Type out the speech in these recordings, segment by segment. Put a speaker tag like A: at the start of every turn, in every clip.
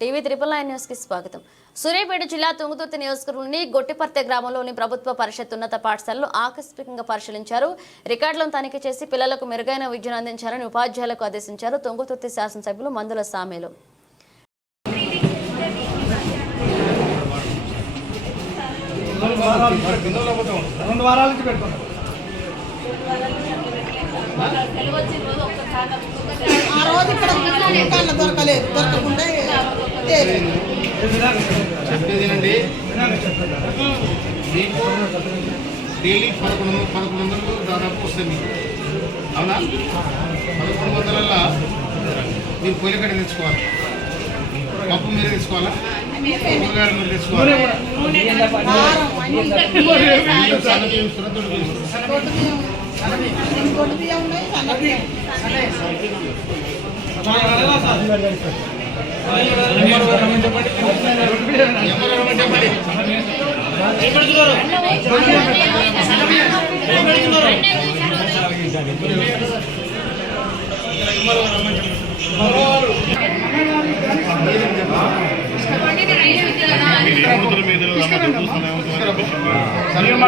A: TV triple nine న్యూస్కి స్వాగతం. సూర్యాపేట జిల్లా తుంగుతుర్తి నియోజకవర్గంలోని గొట్టిపర్తె గ్రామంలోని ప్రభుత్వ పరిషత్ ఉన్నత పాఠశాలను ఆకస్మికంగా పరిశీలించారు. రికార్డులను తనిఖీ చేసి పిల్లలకు మెరుగైన విద్యను అందించాలని ఉపాధ్యాయులకు ఆదేశించారు తుంగుతుర్తి శాసనసభ్యులు మందుల సామేలు.
B: రెండు వారాల నుంచి
C: ఆ రోజు ఇక్కడ కళ్ళ దొరకలేదు దొరకకుండా.
D: చెప్పేదేనండి మీకు డైలీ పదకొండు పదకొండు వందలు దాదాపు వస్తాయి మీకు అవునా పదకొండు వందలల్లో మీరు పొయ్యికడ తెచ్చుకోవాలి పప్పు మీరు తెచ్చుకోవాలా కూరగాయలు మీరు తెచ్చుకోవాలి దొడ్డు మరి? ఎంత తీయాలి తీసి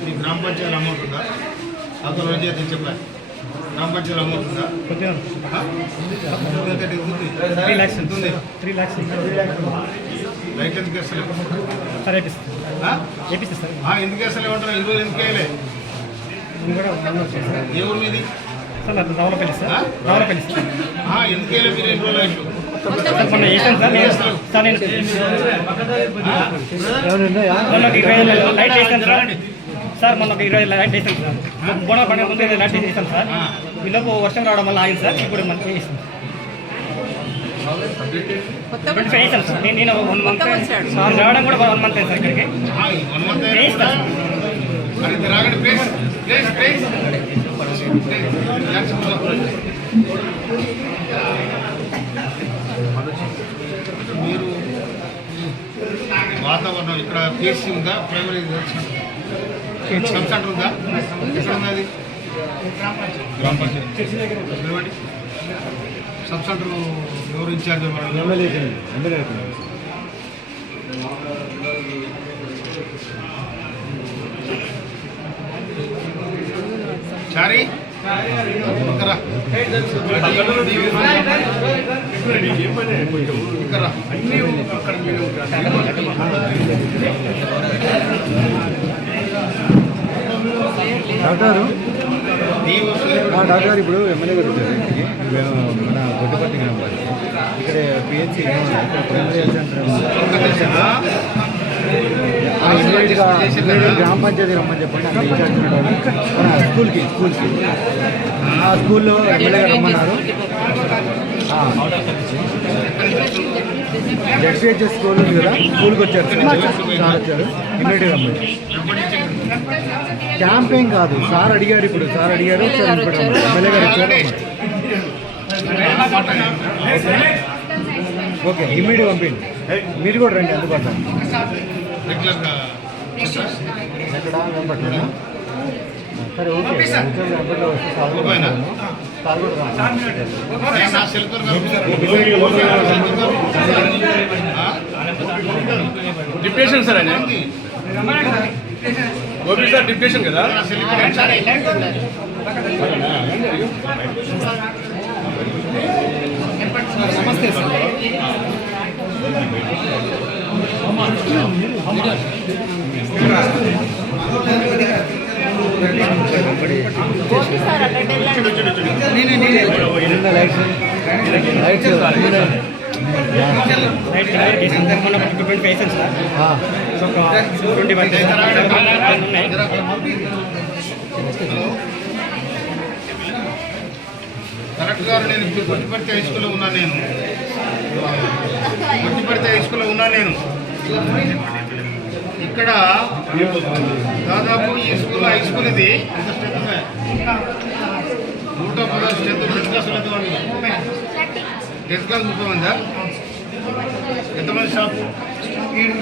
D: మీ గ్రామ పంచాయతీ అమౌంట్ ఉందా అంత రోజు అయితే చెప్పాలి గ్రామ పంచాయతీ అమౌంట్ ఉందా?
B: త్రీ ల్యాక్స్
D: ఉంది
B: త్రీ ల్యాక్స్
D: లైట్ ఎందుకు వేస్తలేవు
B: సార్
D: ఎందుకు వేస్తలేవు అంటారు ఈ రోజు ఎందుకు ఏ ఊరు మీది
B: సార్ నాకు రావులపల్లి సార్.
D: ఆ?
B: రావులపల్లి సార్.
D: ఆ, ఎందుకు వేయలే మీరు ఎన్ని రోజులు అయ్యిండు?
B: సార్ మొన్న వేసాను సార్ నేను సార్ నేను మొన్న ఒక ఇరవై ఐదు లైట్ వేసాను సార్. సార్ మొన్న ఒక ఇరవై ఐదు లైట్ వేసాను సార్. బోనల్ పండుగ ముందు ఇరవై లైట్ వేసాను సార్. ఈలోపు వర్షం రావడం వల్ల ఆగింది సార్. ఇప్పుడు ఫైవ్ వేసాను సార్. నేను నేను వన్ మంత్ సార్ రావడం కూడా వన్ మంత్ అయింది సార్ ఇక్కడికి.
D: ఆ, ఈ వన్ మంత్ అయ్యింది
B: వేస్తా
D: కదా? మరి ఇది రాగండి please please please thanks for the- మీరు వాతావరణం ఇక్కడ పిఎస్సి ఉందా? ప్రైమరీ సబ్ సెంటర్ ఉందా ఎక్కడ ఉంది? అది గ్రామ పంచాయతీ. సబ్ సెంటర్ ఎవరు incharge
E: MLA
D: Chary.
E: Doctor. Doctor ఇప్పుడు ఎమ్మెల్యే గారు వచ్చారు ఇంటికి. మన గొడ్డపట్టి గ్రామం. ఇక్కడ PHC primary health centre immediate గ్రామ పంచాయతీ రమ్మని చెప్పండి. అక్కడ ఇన్ఛార్జ్ స్కూల్కి స్కూల్కి. ఆ స్కూల్లో ఎమ్మెల్యే రమ్మన్నారు. జడ్పిహెచ్ఎస్ స్కూల్ ఉంది కదా స్కూల్కి వచ్చారు. సార్ వచ్చారు. ఇమ్మీడియట్గా రమ్మని. క్యాంపెయిన్ కాదు సార్ అడిగారు ఇప్పుడు. సార్ అడిగారు ఎమ్మెల్యే గారు ఇచ్చారు ఓకే ఇమ్మీడియట్ పంపిండి మీరు కూడా రండి అందుబాటులో
D: రెగ్యులర్గా
E: సరే ఓకే వస్తే సార్
F: ఆయన గోపి సార్ డిప్యూషన్ కదా?
B: నమస్తే సార్. ట్వంటీ ట్వంటీ
D: కరెక్ట్ గారు నేను ఇప్పుడు గొట్టిపడితే హై స్కూల్లో ఉన్నా నేను. గొట్టిపడితే హై స్కూల్లో ఉన్నా నేను. ఇక్కడ దాదాపు ఈ స్కూల్ హై స్కూల్ ఇది. నూట పదహారు స్ట్రెంత్ టెన్త్ క్లాస్ ఎంతమంది టెన్త్ క్లాస్ ముప్పై మందా ఎంతమంది షాప్? ఏడు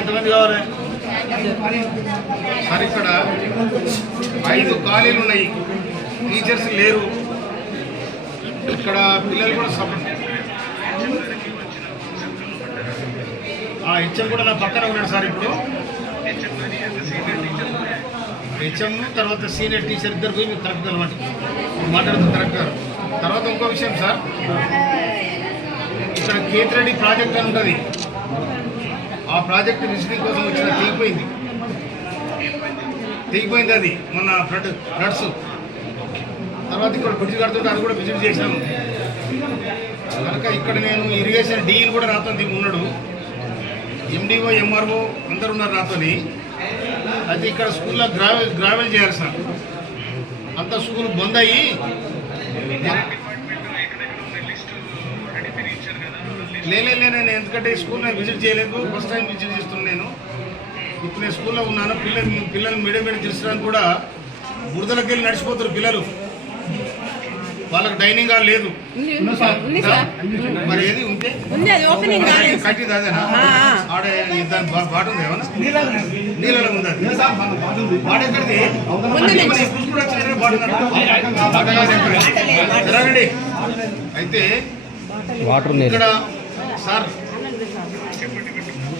D: ఎంతమంది కావాలి? సార్ ఇక్కడ ఐదు ఖాళీలు ఉన్నాయి. టీచర్స్ లేరు. ఇక్కడ పిల్లలు కూడా సపోర్ట్. ఆ హెచ్ఎం కూడా నా పక్కన ఉన్నాడు సార్ ఇప్పుడు. హెచ్ఎం తర్వాత సీనియర్ టీచర్ ఇద్దరు పోయి మీకు కరెక్ట్ అనమాట మాట్లాడుతుంది కరెక్ట్ గారు తర్వాత ఇంకో విషయం సార్. ఇక్కడ కేతిరెడ్డి ప్రాజెక్ట్ అని ఉంటుంది. ఆ ప్రాజెక్ట్ విజిటింగ్ కోసం వచ్చిన తెగిపోయింది. తెగిపోయింది అది మొన్న ఫ్లడ్ ఫ్లడ్స్. తర్వాత ఇక్కడ బ్రిడ్జ్ కడుతుంటే అది కూడా విజిట్ చేశాను కనుక ఇక్కడ నేను ఇరిగేషన్ డీఈని కూడా నాతో ఉన్నాడు. ఎండిఓ ఎంఆర్ఓ అందరు ఉన్నారు నాతోని. అయితే ఇక్కడ స్కూల్లో గ్రావెల్ గ్రావెల్ చేయాలి సార్. అంత స్కూల్ బంద్ అయ్యి లేలే నేను ఎందుకంటే స్కూల్ నేను విజిట్ చేయలేదు. ఫస్ట్ టైం విజిట్ చేస్తున్నాను నేను. ఇప్పుడు నేను స్కూల్లో ఉన్నాను. పిల్లలు పిల్లలు మీడియం మీద తీసుకురానికి కూడా బురదలకు వెళ్ళి నడిచిపోతారు పిల్లలు. వాళ్ళకి డైనింగ్ హాల్ లేదు. మరి ఏది? ఉంటే?
C: ఉంది అది ఓపెనింగ్ కాలేదు
D: కట్టింది అదేనా ఆడే దాని బాట ఉంది ఏమన్నా? నీళ్ళలో ఉంది అది? బాట ఎక్కడిది? చూసుకుంటూ అయితే
E: వాటర్
D: ఇక్కడ సార్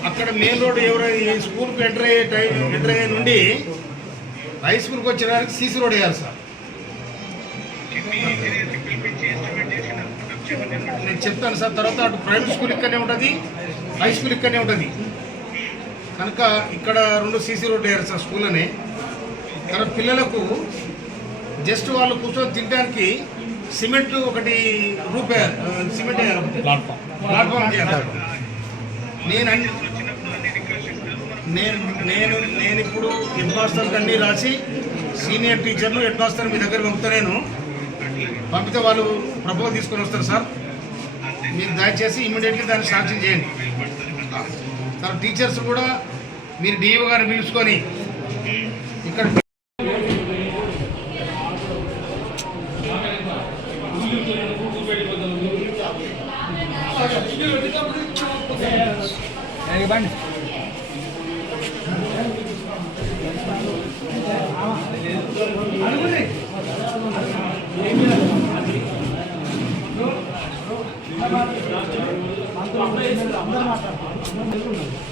D: అక్కడ మెయిన్ రోడ్ ఎవరైనా స్కూల్కి ఎంటర్ అయ్యే టైం ఎంటర్ అయ్యే నుండి హై స్కూల్కి వచ్చేదానికి సీసీ రోడ్ వేయాలి సార్. నేను చెప్తాను సార్ తర్వాత అటు ప్రైవేట్ స్కూల్ ఇక్కడనే ఉంటుంది హై స్కూల్ ఇక్కడనే ఉంటుంది. కనుక ఇక్కడ రెండు సీసీ రోడ్లు వేయాలి సార్ స్కూల్ అని తర్వాత పిల్లలకు జస్ట్ వాళ్ళు కూర్చొని తినడానికి సిమెంట్ ఒకటి రూప్ సిమెంట్ వేయాలి ఒకటి. ప్లాట్ఫామ్. చేయాలి. నేను అన్ని నేను నేను నేను ఇప్పుడు హెడ్ మాస్టర్కి అన్నీ రాసి సీనియర్ టీచర్లు హెడ్ మాస్టర్ మీ దగ్గర పంపుతా నేను. పంపితే వాళ్ళు ప్రపోజల్ తీసుకొని వస్తారు సార్. మీరు దయచేసి ఇమీడియట్గా దాన్ని శాంక్షన్ చేయండి. తర్వాత టీచర్స్ కూడా మీరు డిఓ గారిని పిలుచుకొని ఇక్కడ అందరూ మాట్లాడతారు